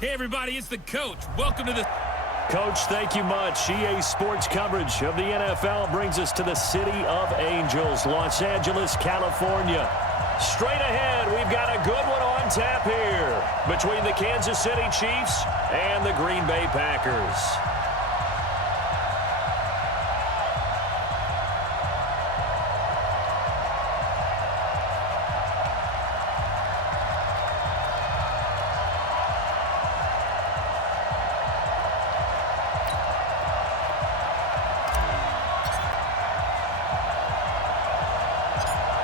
Hey, everybody, it's the coach. Welcome to the... Coach, thank you much. EA Sports coverage of the NFL brings us to the City of Angels, Los Angeles, California. Straight ahead, we've got a good one on tap here between the Kansas City Chiefs and the Green Bay Packers.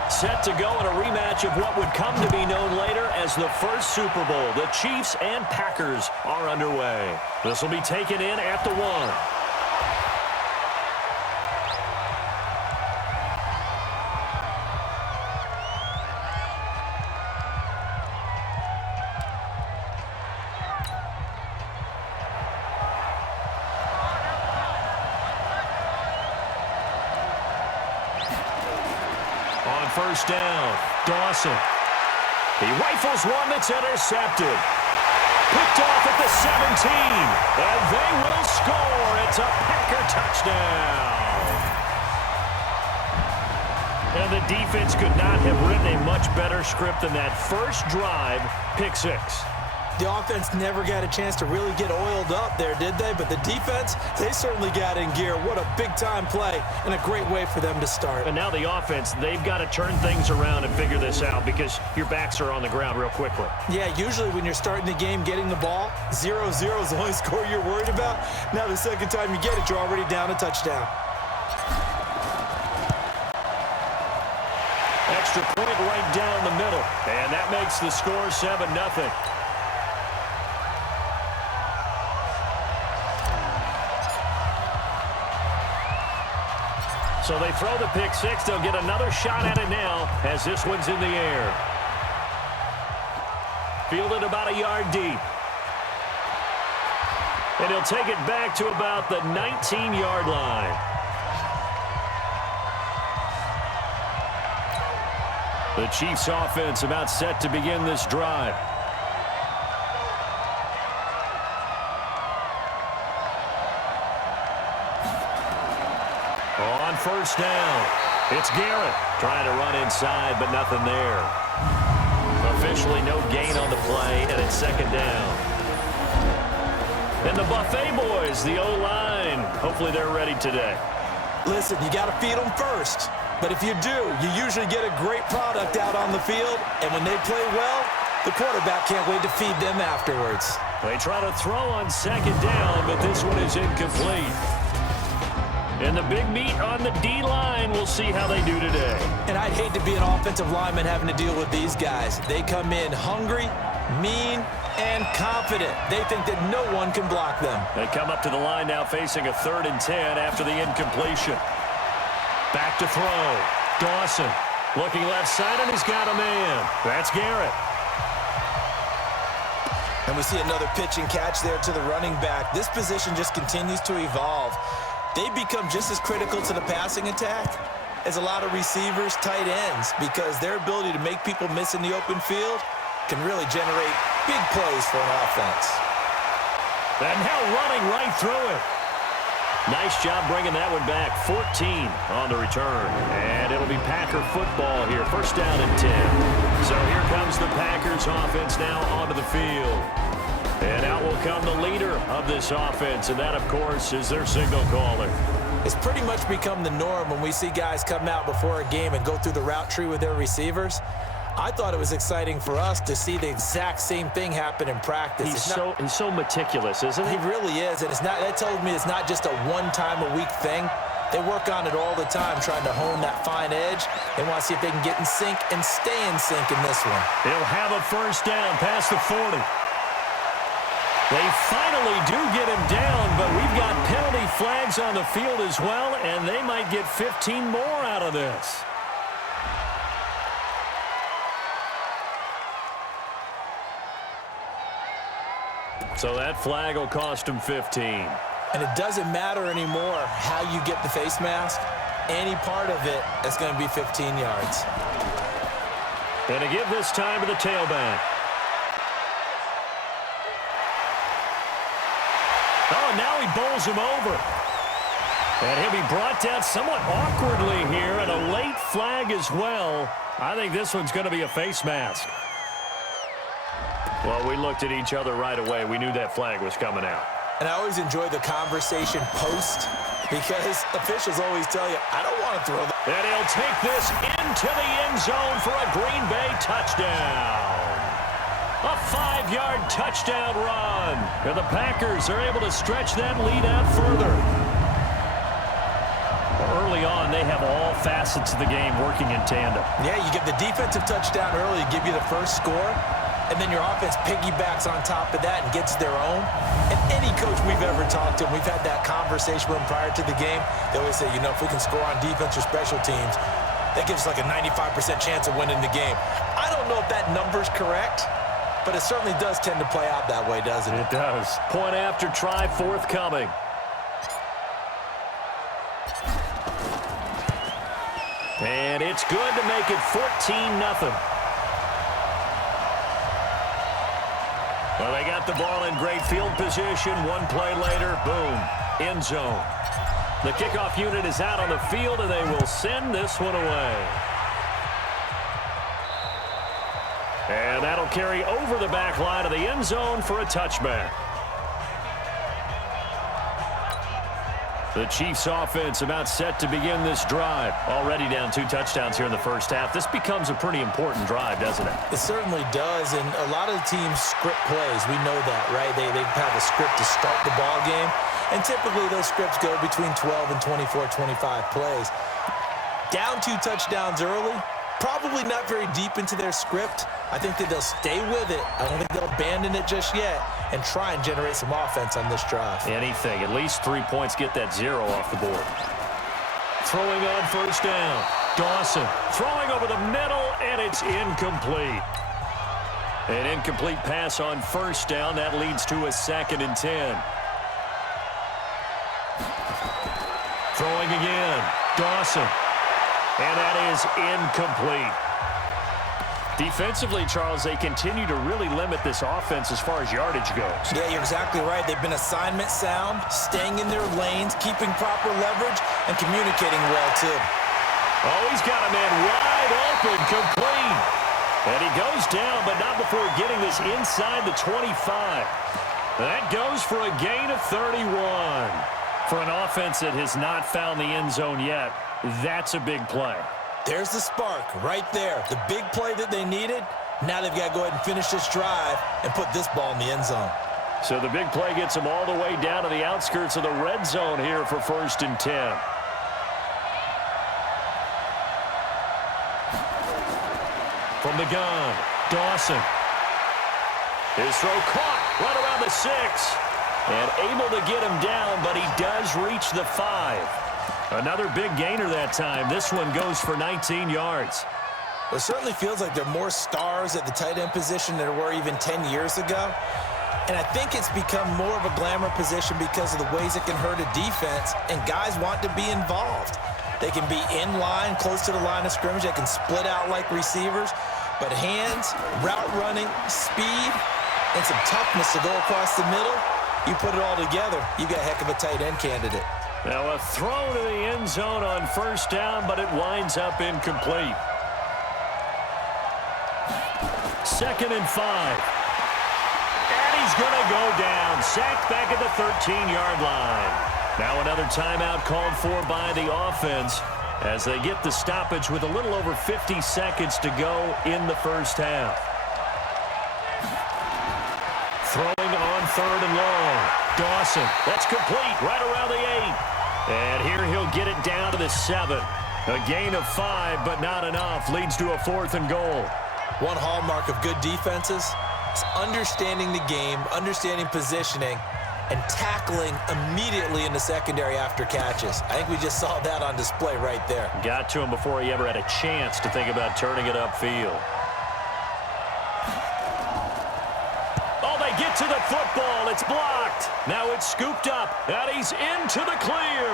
Set to go in a rematch of what would come to be known later as the first Super Bowl. The Chiefs and Packers are underway. This will be taken in at the 1. On first down, Dawson. He rifles one that's intercepted. Picked off at the 17, and they will score. It's a Packer touchdown. And the defense could not have written a much better script than that first drive, pick 6. The offense never got a chance to really get oiled up there, did they? But the defense, they certainly got in gear. What a big-time play and a great way for them to start. And now the offense, they've got to turn things around and figure this out because your backs are on the ground real quickly. Yeah, usually when you're starting the game getting the ball, 0-0 is the only score you're worried about. Now the second time you get it, you're already down a touchdown. Extra point right down the middle. And that makes the score 7-0. So they throw the pick 6. They'll get another shot at it now as this one's in the air. Fielded about a yard deep. And he'll take it back to about the 19-yard line. The Chiefs offense about set to begin this drive. On first down, it's Garrett trying to run inside, but nothing there. Officially no gain on the play, and it's second down. And the Buffet boys, the O-line, hopefully they're ready today. Listen, you got to feed them first. But if you do, you usually get a great product out on the field, and when they play well, the quarterback can't wait to feed them afterwards. They try to throw on second down, but this one is incomplete. And the big meat on the D-line, we'll see how they do today. And I'd hate to be an offensive lineman having to deal with these guys. They come in hungry, mean, and confident. They think that no one can block them. They come up to the line now facing a 3rd and 10 after the incompletion. Back to throw. Dawson looking left side, and he's got a man. That's Garrett. And we see another pitch and catch there to the running back. This position just continues to evolve. They become just as critical to the passing attack as a lot of receivers, tight ends, because their ability to make people miss in the open field can really generate big plays for an offense. And now running right through it. Nice job bringing that one back. 14 on the return. And it'll be Packer football here. First down and 10. So here comes the Packers offense now onto the field. And out will come the leader of this offense, and that, of course, is their signal caller. It's pretty much become the norm when we see guys come out before a game and go through the route tree with their receivers. I thought it was exciting for us to see the exact same thing happen in practice. He's so meticulous, isn't he? He really is, and that tells me it's not just a one-time-a-week thing. They work on it all the time, trying to hone that fine edge. They want to see if they can get in sync and stay in sync in this one. They'll have a first down past the 40. They finally do get him down, but we've got penalty flags on the field as well, and they might get 15 more out of this. So that flag will cost him 15. And it doesn't matter anymore how you get the face mask. Any part of it is going to be 15 yards. And to give this time to the tailback. Oh, and now he bowls him over. And he'll be brought down somewhat awkwardly here, and a late flag as well. I think this one's going to be a face mask. Well, we looked at each other right away. We knew that flag was coming out. And I always enjoy the conversation post because officials always tell you, I don't want to throw that. And he'll take this into the end zone for a Green Bay touchdown. A 5-yard touchdown run. And the Packers are able to stretch that lead out further. Early on, they have all facets of the game working in tandem. Yeah, you get the defensive touchdown early, give you the first score, and then your offense piggybacks on top of that and gets their own. And any coach we've ever talked to, and we've had that conversation with them prior to the game, they always say, you know, if we can score on defense or special teams, that gives us like a 95% chance of winning the game. I don't know if that number's correct, but it certainly does tend to play out that way, doesn't it? It does. Point after try forthcoming. And it's good to make it 14-0. Well, they got the ball in great field position. One play later, boom, end zone. The kickoff unit is out on the field, and they will send this one away. And that'll carry over the back line of the end zone for a touchback. The Chiefs offense about set to begin this drive. Already down 2 touchdowns here in the first half. This becomes a pretty important drive, doesn't it? It certainly does, and a lot of the teams script plays. We know that, right? They have a script to start the ball game, and typically those scripts go between 12 and 24, 25 plays. Down 2 touchdowns early, probably not very deep into their script. I think that they'll stay with it. I don't think they'll abandon it just yet and try and generate some offense on this drive. Anything. At least 3 points, get that 0 off the board. Throwing on first down. Dawson throwing over the middle, and it's incomplete. An incomplete pass on first down. That leads to a 2nd and 10. Throwing again. Dawson. And that is incomplete. Defensively, Charles, they continue to really limit this offense as far as yardage goes. Yeah, you're exactly right. They've been assignment sound, staying in their lanes, keeping proper leverage, and communicating well, too. Oh, he's got a man wide open, complete. And he goes down, but not before getting this inside the 25. That goes for a gain of 31. For an offense that has not found the end zone yet, that's a big play. There's the spark right there. The big play that they needed. Now they've got to go ahead and finish this drive and put this ball in the end zone. So the big play gets them all the way down to the outskirts of the red zone here for 1st and 10. From the gun, Dawson. His throw caught right around the 6. And able to get him down, but he does reach the 5. Another big gainer that time. This one goes for 19 yards. It certainly feels like there are more stars at the tight end position than there were even 10 years ago. And I think it's become more of a glamour position because of the ways it can hurt a defense, and guys want to be involved. They can be in line, close to the line of scrimmage. They can split out like receivers. But hands, route running, speed, and some toughness to go across the middle, you put it all together, you got a heck of a tight end candidate. Now a throw to the end zone on first down, but it winds up incomplete. 2nd and 5. And he's going to go down. Sacked back at the 13-yard line. Now another timeout called for by the offense as they get the stoppage with a little over 50 seconds to go in the first half. Throwing on 3rd and long. Dawson, that's complete right around the 8. And here he'll get it down to the 7. A gain of 5, but not enough. Leads to a 4th and goal. One hallmark of good defenses is understanding the game, understanding positioning, and tackling immediately in the secondary after catches. I think we just saw that on display right there. Got to him before he ever had a chance to think about turning it upfield. Get to the football. It's blocked. Now it's scooped up. And he's into the clear.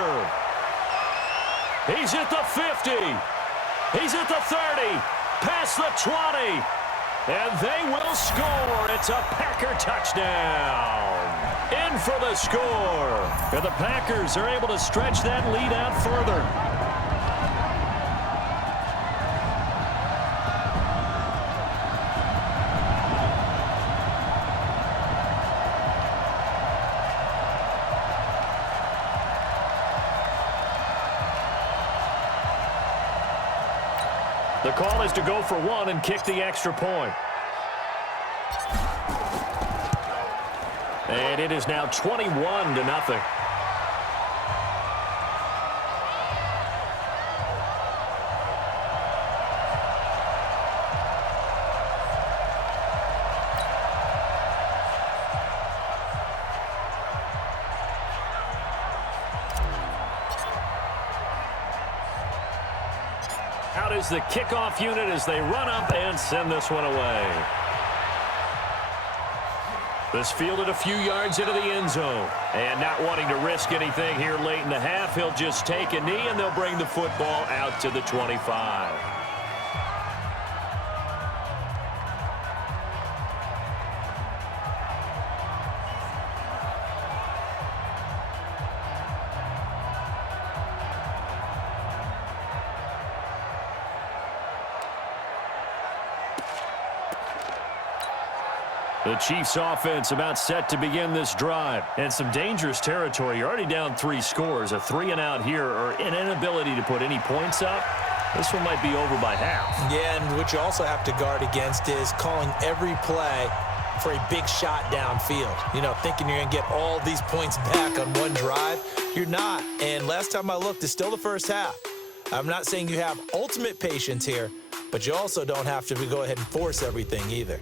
He's at the 50. He's at the 30. Past the 20. And they will score. It's a Packer touchdown. in for the score. And the Packers are able to stretch that lead out further. The call is to go for one and kick the extra point. And it is now 21-0. Out is the kickoff unit as they run up and send this one away. This fielded a few yards into the end zone. And not wanting to risk anything here late in the half, he'll just take a knee and they'll bring the football out to the 25. The Chiefs offense about set to begin this drive. And some dangerous territory. You're already down 3 scores. A 3-and-out here or an inability to put any points up. This one might be over by half. Yeah, and what you also have to guard against is calling every play for a big shot downfield. You know, thinking you're going to get all these points back on one drive. You're not. And last time I looked, it's still the first half. I'm not saying you have ultimate patience here, but you also don't have to go ahead and force everything either.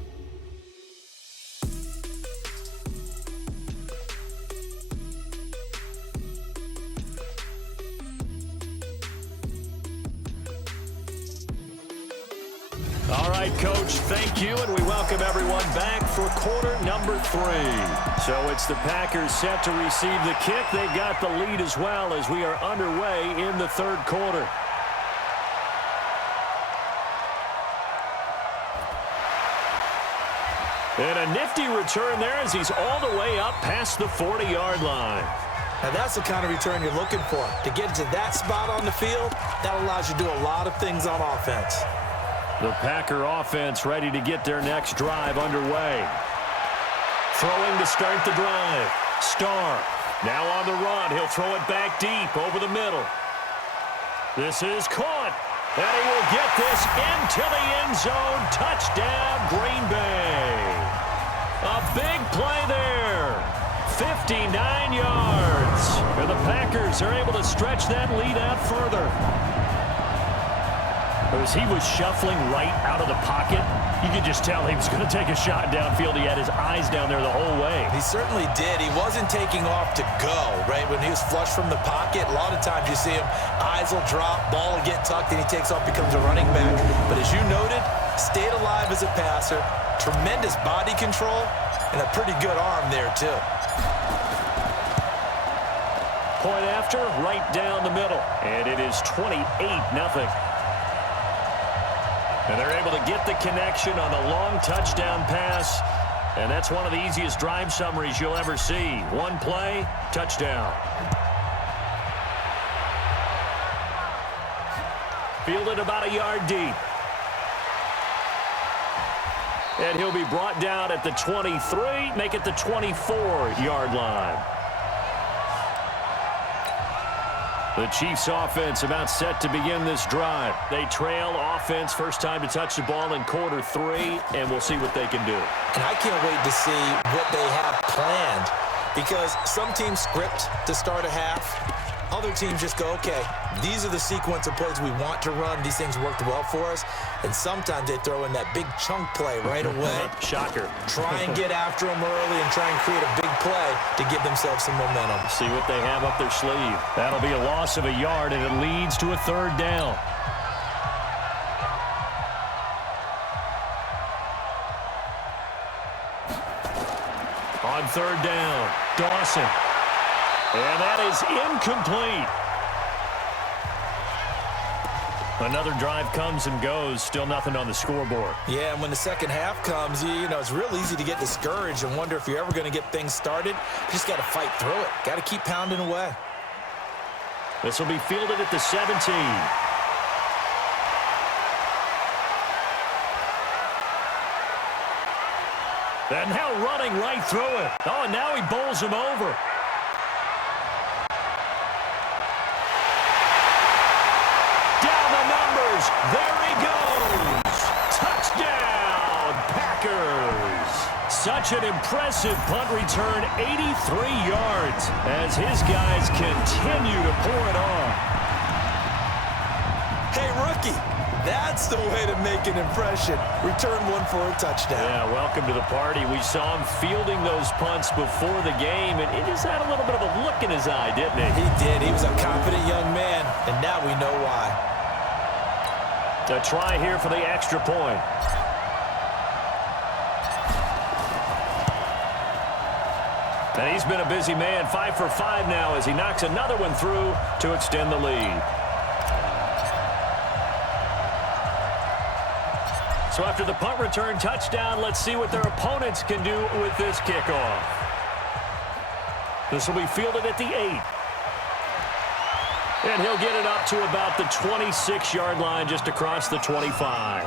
All right, Coach, thank you, and we welcome everyone back for quarter number 3. So it's the Packers set to receive the kick. They've got the lead as well as we are underway in the third quarter. And a nifty return there as he's all the way up past the 40-yard line. Now, that's the kind of return you're looking for. To get to that spot on the field, that allows you to do a lot of things on offense. The Packer offense ready to get their next drive underway. Throwing to start the drive. Starr now on the run. He'll throw it back deep over the middle. This is caught. And he will get this into the end zone. Touchdown, Green Bay. A big play there. 59 yards. And the Packers are able to stretch that lead out further. As he was shuffling right out of the pocket, you could just tell he was going to take a shot downfield. He had his eyes down there the whole way. He certainly did. He wasn't taking off to go, right? When he was flush from the pocket, a lot of times you see him, eyes will drop, ball will get tucked, and he takes off, becomes a running back. But as you noted, stayed alive as a passer, tremendous body control, and a pretty good arm there, too. Point after, right down the middle. And it is 28-0. And they're able to get the connection on a long touchdown pass. And that's one of the easiest drive summaries you'll ever see. One play, touchdown. Fielded about a yard deep. And he'll be brought down at the 23, make it the 24-yard line. The Chiefs offense about set to begin this drive. They trail offense, first time to touch the ball in quarter 3, and we'll see what they can do. And I can't wait to see what they have planned, because some teams script to start a half. Other teams just go, okay, these are the sequence of plays we want to run. These things worked well for us. And sometimes they throw in that big chunk play right away. Shocker. Try and get after them early and try and create a big play to give themselves some momentum. See what they have up their sleeve. That'll be a loss of a yard, and it leads to a third down. On third down, Dawson. And that is incomplete. Another drive comes and goes, still nothing on the scoreboard. Yeah, and when the second half comes, you know, it's real easy to get discouraged and wonder if you're ever going to get things started. You just got to fight through it. Got to keep pounding away. This will be fielded at the 17. And now running right through it. Oh, and now he bowls him over. There he goes! Touchdown, Packers! Such an impressive punt return, 83 yards, as his guys continue to pour it on. Hey, rookie, that's the way to make an impression. Return one for a touchdown. Yeah, welcome to the party. We saw him fielding those punts before the game, and he just had a little bit of a look in his eye, didn't he? He did. He was a confident young man, and now we know why. A try here for the extra point. And he's been a busy man, 5 for 5 now as he knocks another one through to extend the lead. So after the punt return touchdown, let's see what their opponents can do with this kickoff. This will be fielded at the 8. And he'll get it up to about the 26-yard line just across the 25.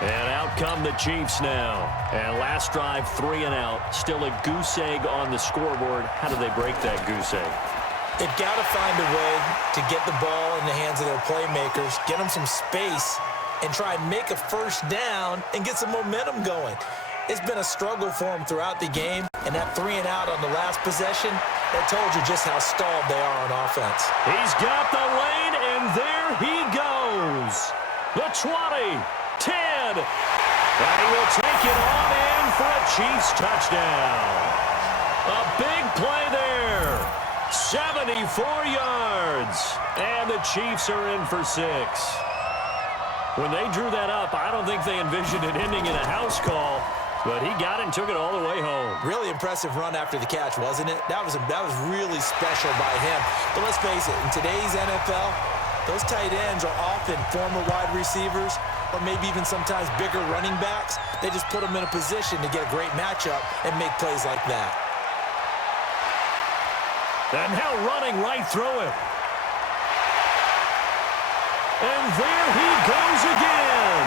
And out come the Chiefs now. And last drive, 3 and out. Still a goose egg on the scoreboard. How do they break that goose egg? They've got to find a way to get the ball in the hands of their playmakers, get them some space, and try and make a first down and get some momentum going. It's been a struggle for them throughout the game, and that 3 and out on the last possession, that told you just how stalled they are on offense. He's got the lane, and there he goes. The 20, 10, and he will take it on in for a Chiefs touchdown. A big play there. 74 yards, and the Chiefs are in for 6. When they drew that up, I don't think they envisioned it ending in a house call, but he got it and took it all the way home. Really impressive run after the catch, wasn't it? That was really special by him. But let's face it, in today's NFL, those tight ends are often former wide receivers or maybe even sometimes bigger running backs. They just put them in a position to get a great matchup and make plays like that. And now running right through it. And there he goes again.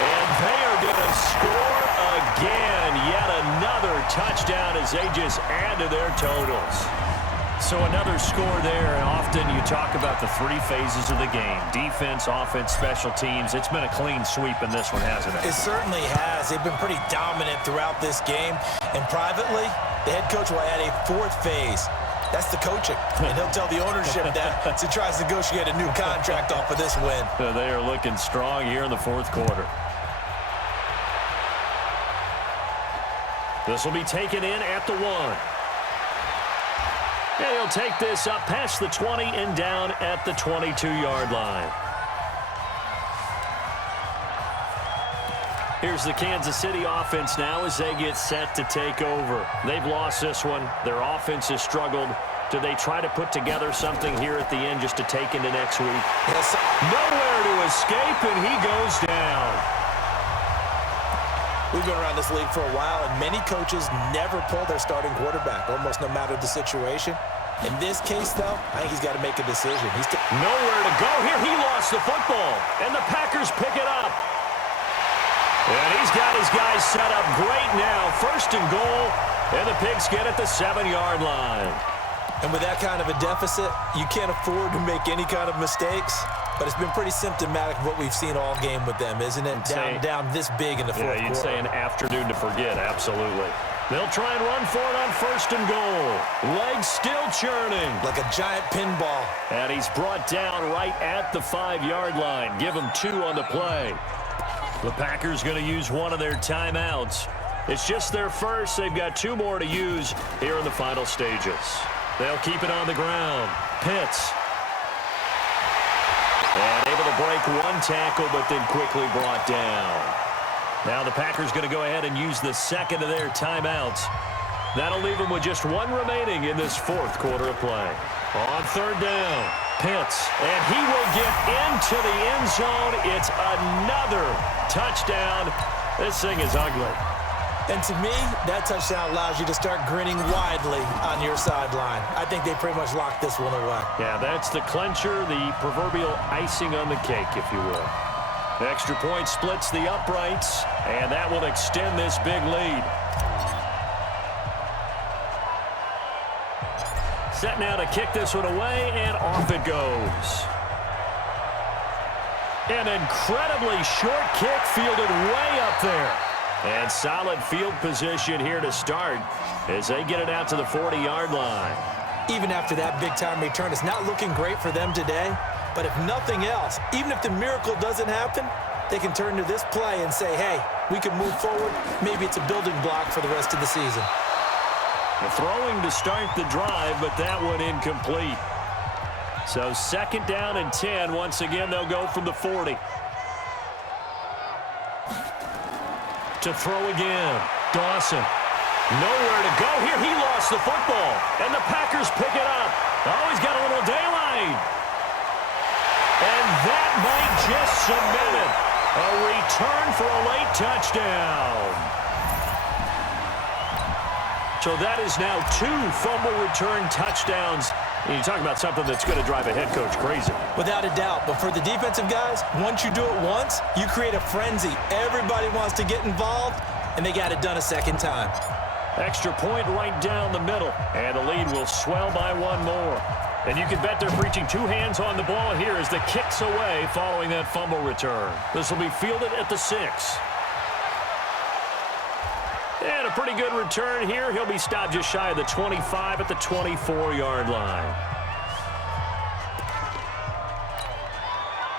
And they are going to score again. Yet another touchdown as they just add to their totals. So another score there. And often you talk about the 3 phases of the game. Defense, offense, special teams. It's been a clean sweep in this one, hasn't it? It certainly has. They've been pretty dominant throughout this game. And privately, the head coach will add a 4th phase. That's the coaching. And he'll tell the ownership that as he tries to negotiate a new contract off of this win. They are looking strong here in the 4th quarter. This will be taken in at the 1. And he'll take this up past the 20 and down at the 22-yard line. Here's the Kansas City offense now as they get set to take over. They've lost this one. Their offense has struggled. Do they try to put together something here at the end just to take into next week? Yes. Nowhere to escape, and he goes down. We've been around this league for a while, and many coaches never pull their starting quarterback, almost no matter the situation. In this case, though, I think he's got to make a decision. Nowhere to go here. He lost the football, and the Packers pick it up. And he's got his guys set up great now. 1st and goal, and the Pigs get at the 7-yard line. And with that kind of a deficit, you can't afford to make any kind of mistakes. But it's been pretty symptomatic of what we've seen all game with them, isn't it? Down this big in the 4th quarter. Yeah, you'd say an afternoon to forget, absolutely. They'll try and run for it on 1st and goal. Legs still churning. Like a giant pinball. And he's brought down right at the 5-yard line. Give him 2 on the play. The Packers going to use one of their timeouts. It's just their first. They've got 2 more to use here in the final stages. They'll keep it on the ground. Pitts. And able to break 1 tackle, but then quickly brought down. Now the Packers going to go ahead and use the 2nd of their timeouts. That'll leave him with just one remaining in this fourth quarter of play. On third down, Pitts, and he will get into the end zone. It's another touchdown. This thing is ugly. And to me, that touchdown allows you to start grinning widely on your sideline. I think they pretty much locked this one away. Yeah, that's the clincher, the proverbial icing on the cake, if you will. Extra point splits the uprights, and that will extend this big lead. Set now to kick this one away, and off it goes. An incredibly short kick fielded way up there. And solid field position here to start as they get it out to the 40-yard line. Even after that big-time return, it's not looking great for them today. But if nothing else, even if the miracle doesn't happen, they can turn to this play and say, hey, we can move forward. Maybe it's a building block for the rest of the season. The throwing to start the drive, but that one incomplete. So second down and 10. Once again, they'll go from the 40. To throw again. Dawson. Nowhere to go here. He lost the football. And the Packers pick it up. Oh, he's got a little daylight. And that might just cement it. A return for a late touchdown. So that is now 2 fumble return touchdowns. And you talk about something that's going to drive a head coach crazy. Without a doubt. But for the defensive guys, once you do it once, you create a frenzy. Everybody wants to get involved, and they got it done a second time. Extra point right down the middle. And the lead will swell by one more. And you can bet they're preaching 2 hands on the ball here as the kick's away following that fumble return. This will be fielded at the 6. And a pretty good return here. He'll be stopped just shy of the 25 at the 24-yard line.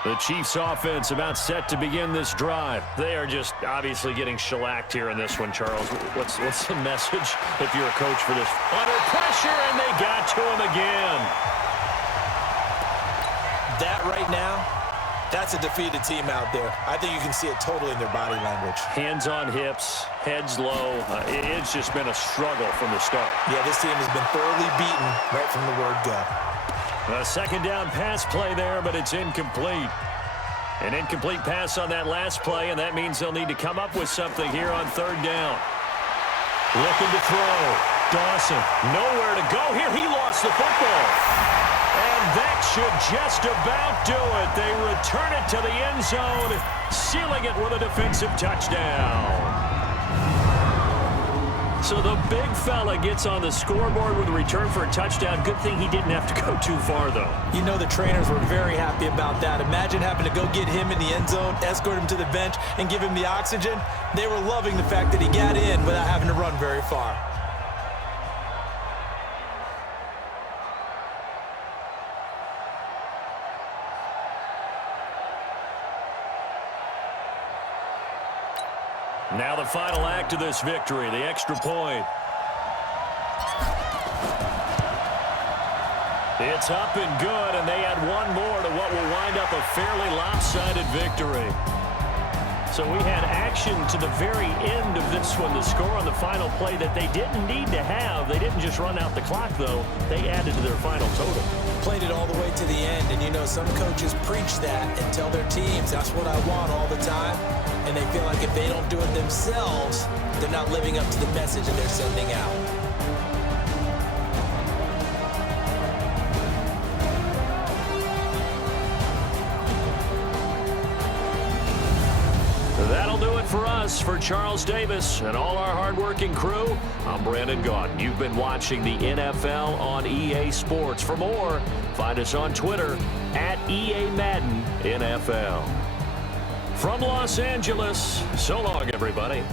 The Chiefs offense about set to begin this drive. They are just obviously getting shellacked here in this one, Charles. What's the message if you're a coach for this? Under pressure, and they got to him again. That right now, that's a defeated team out there. I think you can see it totally in their body language. Hands on hips, heads low. It's just been a struggle from the start. Yeah, this team has been thoroughly beaten right from the word go. A second down pass play there, but it's incomplete. An incomplete pass on that last play, and that means they'll need to come up with something here on third down. Looking to throw. Dawson, nowhere to go here. He lost the football. And that should just about do it. They return it to the end zone, sealing it with a defensive touchdown. So the big fella gets on the scoreboard with a return for a touchdown. Good thing he didn't have to go too far, though. You know the trainers were very happy about that. Imagine having to go get him in the end zone, escort him to the bench, and give him the oxygen. They were loving the fact that he got in without having to run very far. Now the final act of this victory, the extra point. It's up and good, and they add one more to what will wind up a fairly lopsided victory. So we had action to the very end of this one. The score on the final play that they didn't need to have. They didn't just run out the clock, though. They added to their final total. Played it all the way to the end, and you know some coaches preach that and tell their teams, that's what I want all the time. And they feel like if they don't do it themselves, they're not living up to the message that they're sending out. That'll do it for us. For Charles Davis and all our hardworking crew, I'm Brandon Gaudin. You've been watching the NFL on EA Sports. For more, find us on Twitter at EA Madden NFL. From Los Angeles, so long, everybody.